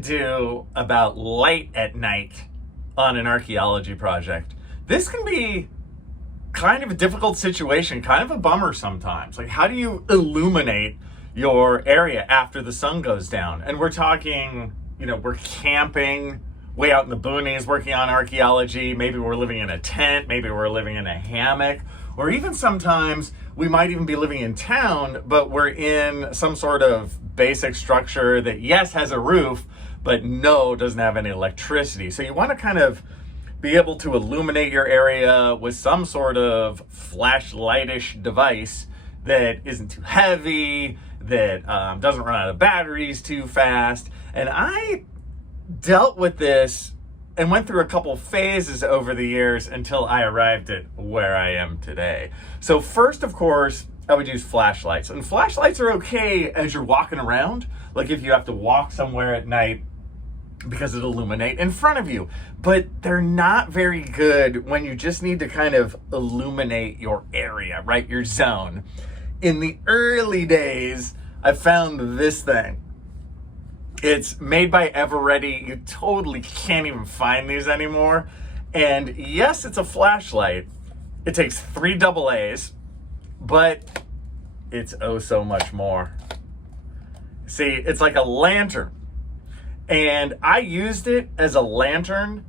do about light at night on an archaeology project. This can be kind of a difficult situation, kind of a bummer sometimes. Like, how do you illuminate your area after the sun goes down? And we're talking, we're camping way out in the boonies, working on archaeology. Maybe we're living in a tent, maybe we're living in a hammock, or even sometimes we might even be living in town, but we're in some sort of basic structure that, yes, has a roof, but no, doesn't have any electricity. So you want to kind of be able to illuminate your area with some sort of flashlight-ish device that isn't too heavy, that doesn't run out of batteries too fast. And I dealt with this and went through a couple phases over the years until I arrived at where I am today. So first, of course, I would use flashlights. And flashlights are okay as you're walking around, like if you have to walk somewhere at night, because it'll illuminate in front of you. But they're not very good when you just need to kind of illuminate your area, right? Your zone. In the early days, I found this thing. It's made by WeatheReady. You totally can't even find these anymore. And yes, it's a flashlight. It takes 3 AA's, but it's oh so much more. See, it's like a lantern. And I used it as a lantern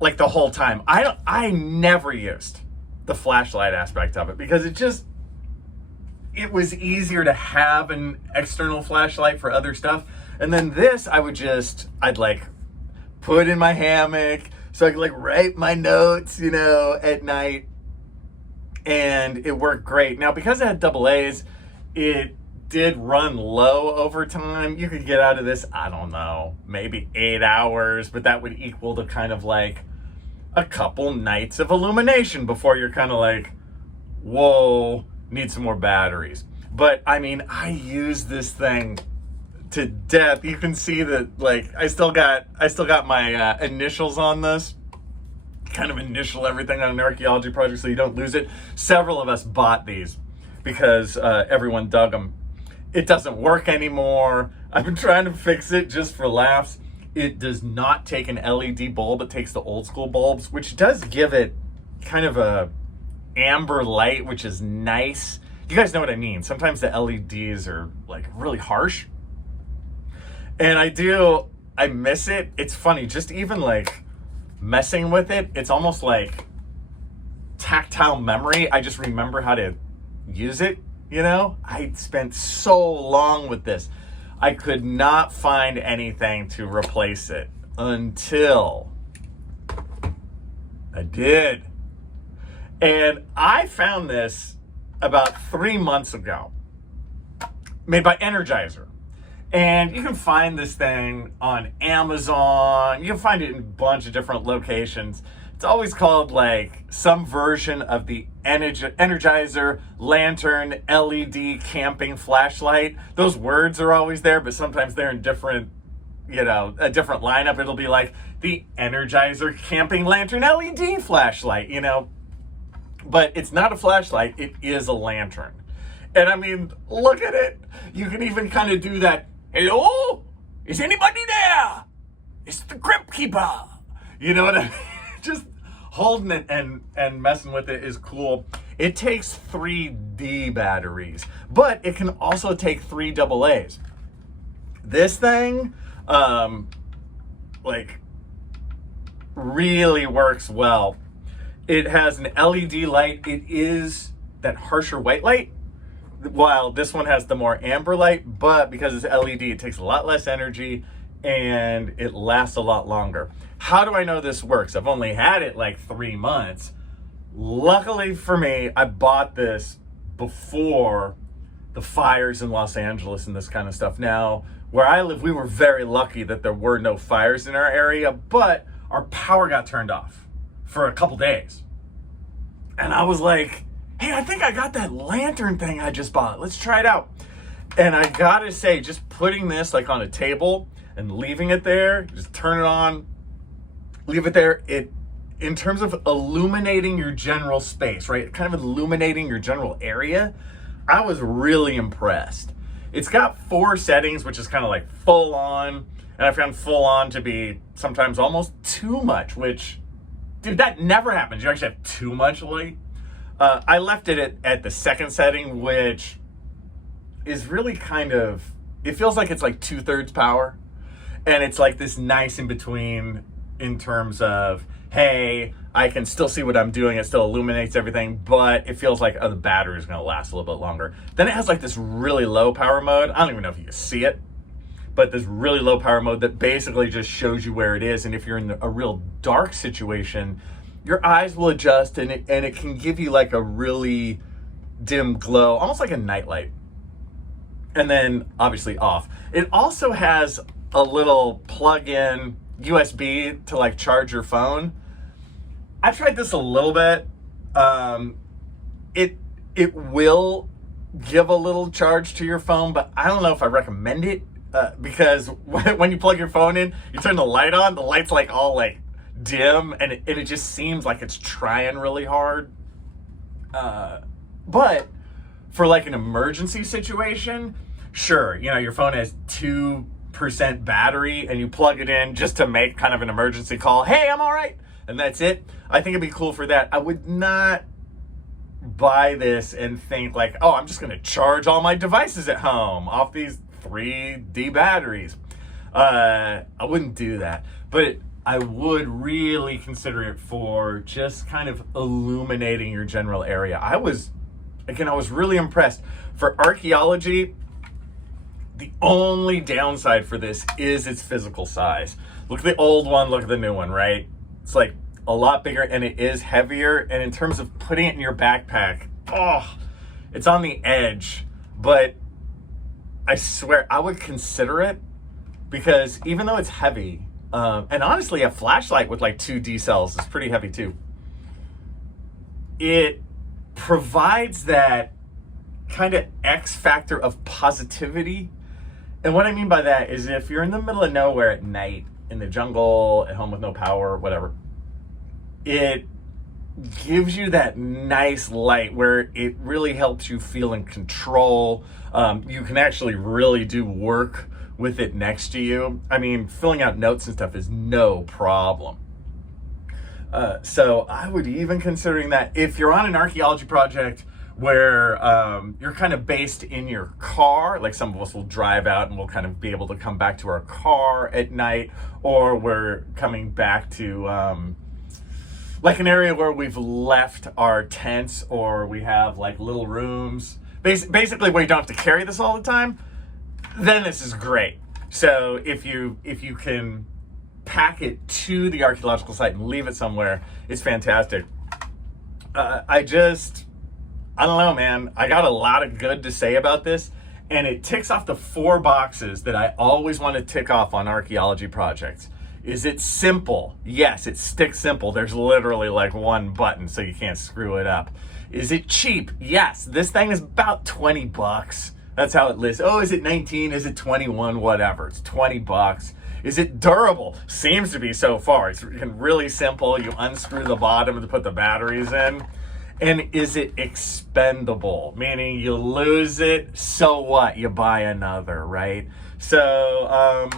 like the whole time. I never used the flashlight aspect of it because it was easier to have an external flashlight for other stuff. And then this, I'd like put in my hammock so I could like write my notes, at night. And it worked great. Now, because it had AA's, it did run low over time. You could get out of this, I don't know, maybe 8 hours, but that would equal to kind of like a couple nights of illumination before you're kind of like, whoa, need some more batteries. But I mean, I use this thing to death. You can see that, like, I still got my initials on this. Kind of initial everything on an archaeology project so you don't lose it. Several of us bought these because everyone dug them. It doesn't work anymore. I've been trying to fix it just for laughs. It does not take an LED bulb. It takes the old school bulbs, which does give it kind of a amber light, which is nice. You guys know what I mean. Sometimes the LEDs are like really harsh. And I miss it. It's funny, just even like messing with it, it's almost like tactile memory. I just remember how to use it, I spent so long with this. I could not find anything to replace it until I did. And I found this about 3 months ago, made by Energizer. And you can find this thing on Amazon. You can find it in a bunch of different locations. It's always called like some version of the Energizer lantern LED camping flashlight. Those words are always there, but sometimes they're in different, a different lineup. It'll be like the Energizer camping lantern LED flashlight, But it's not a flashlight, it is a lantern. And I mean, look at it. You can even kind of do that. Hello? Is anybody there? It's the crypt keeper. You know what I mean? Just holding it and messing with it is cool. It takes 3D batteries, but it can also take 3 AA's. This thing, really works well. It has an LED light. It is that harsher white light, while this one has the more amber light, but because it's LED, it takes a lot less energy and it lasts a lot longer. How do I know this works? I've only had it like 3 months. Luckily for me, I bought this before the fires in Los Angeles and this kind of stuff. Now, where I live, we were very lucky that there were no fires in our area, but our power got turned off for a couple days. And I was like, hey, I think I got that lantern thing I just bought. Let's try it out. And I gotta say, just putting this like on a table and leaving it there, just turn it on, leave it there. In terms of illuminating your general space, right? Kind of illuminating your general area, I was really impressed. It's got 4 settings, which is kind of like full on. And I found full on to be sometimes almost too much, which, dude, that never happens. You actually have too much light. I left it at the second setting, which is really kind of, it feels like it's like 2/3 power. And it's like this nice in between in terms of, hey, I can still see what I'm doing. It still illuminates everything, but it feels like, oh, the battery is going to last a little bit longer. Then it has like this really low power mode. I don't even know if you can see it, but this really low power mode that basically just shows you where it is. And if you're in a real dark situation, your eyes will adjust and it can give you like a really dim glow, almost like a nightlight. And then obviously off. It also has a little plug-in USB to like charge your phone. I've tried this a little bit. It will give a little charge to your phone, but I don't know if I recommend it because when you plug your phone in, you turn the light on, the light's like all like dim and it just seems like it's trying really hard. But for like an emergency situation, sure, you know, your phone has 2% battery and you plug it in just to make kind of an emergency call. Hey, I'm all right. And that's it. I think it'd be cool for that. I would not buy this and think like, oh, I'm just going to charge all my devices at home off these 3D batteries. I wouldn't do that, but I would really consider it for just kind of illuminating your general area. I was really impressed. For Archaeology, the only downside for this is its physical size. Look at the old one, look at the new one, right? It's like a lot bigger and it is heavier. And in terms of putting it in your backpack, oh, it's on the edge. But I swear I would consider it because even though it's heavy, and honestly a flashlight with like 2 D cells is pretty heavy too. It provides that kind of X factor of positivity. And what I mean by that is if you're in the middle of nowhere at night, in the jungle, at home with no power, whatever, it gives you that nice light where it really helps you feel in control. You can actually really do work with it next to you. I mean, filling out notes and stuff is no problem. So I would even considering that if you're on an archaeology project where you're kind of based in your car, like some of us will drive out and we'll kind of be able to come back to our car at night, or we're coming back to like an area where we've left our tents, or we have like little rooms, basically where you don't have to carry this all the time, then this is great. So if you can pack it to the archaeological site and leave it somewhere, it's fantastic. I don't know, man. I got a lot of good to say about this, and it ticks off the 4 boxes that I always want to tick off on archaeology projects. Is it simple? Yes, it's stick simple. There's literally like one button, so you can't screw it up. Is it cheap? Yes, this thing is about 20 bucks. That's how it lists. Oh, is it 19? Is it 21? Whatever, it's 20 bucks. Is it durable? Seems to be so far. It's really simple. You unscrew the bottom to put the batteries in. And is it expendable? Meaning you lose it, so what? You buy another, right? So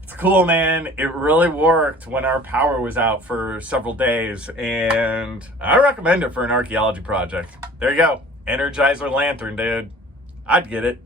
it's cool, man. It really worked when our power was out for several days, and I recommend it for an archaeology project. There you go. Energizer lantern, dude. I'd get it.